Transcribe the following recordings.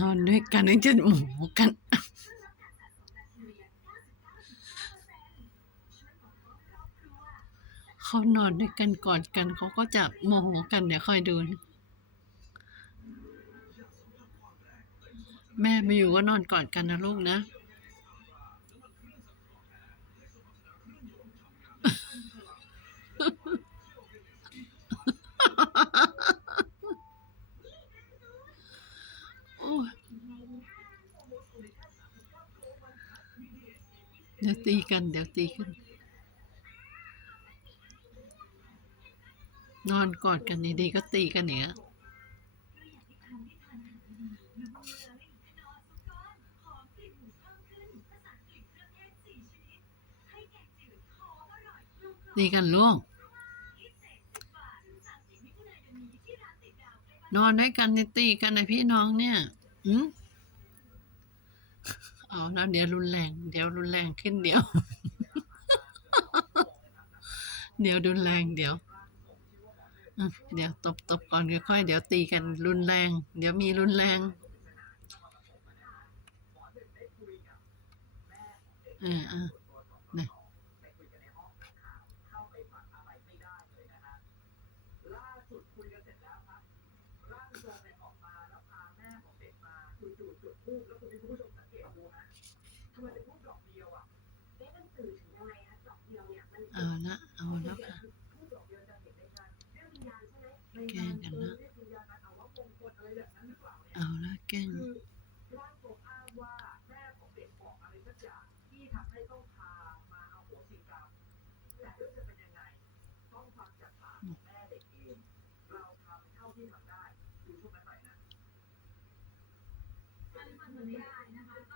นอนด้วยกันนี่จะโมโหกัน เขานอนด้วยกันกอดกันเขาก็จะโมโหกันเดี๋ยวค่อยดูนะแม่มาอยู่ก็นอนกอดกันนะลูกนะโอ้ย เดี๋ยวตีกัน เดี๋ยวตีกัน นอนกอดกันดีๆก็ตีกันเนี่ยตีกันลูกนอนด้วยกันนี่ตีกันนะพี่น้องเนี่ย อืม เอาแล้วเดี๋ยวรุนแรง เดี๋ยวรุนแรงขึ้นเดี๋ยว เดี๋ยวรุนแรงเดี๋ยวเดี๋ยวตบตบก่อนค่อยๆเดี๋ยวตีกันรุนแรง เดี๋ยวมีรุนแรงเออเออนะ เอาละเอาแล้วค่ะแกล้งกันละเอาละแกล้ง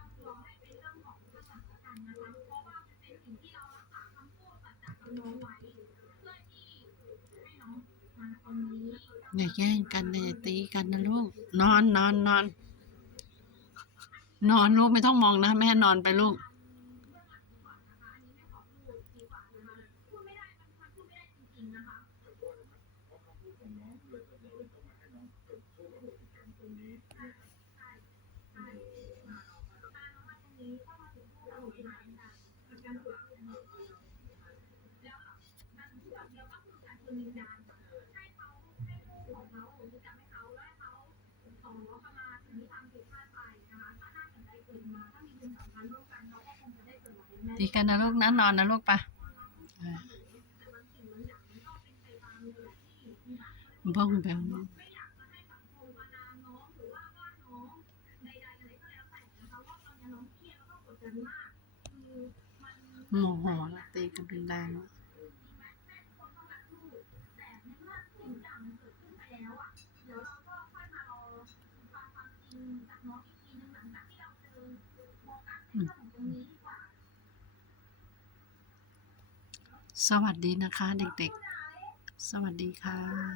องรอให้เป็นเรื่องของสถานการณ์นะคะเพราะว่า อย่าแย่งกันอย่าตีกันนะลูก นอนนอนนอน นอนลูกไม่ต้องมองนะ แม่นอนไปลูก ตีกันนะลูกนะนอนนะลูกปะเออบ้องแบบโมโหตีกันเป็นแรงละ สวัสดีนะคะ เด็กๆ สวัสดีค่ะ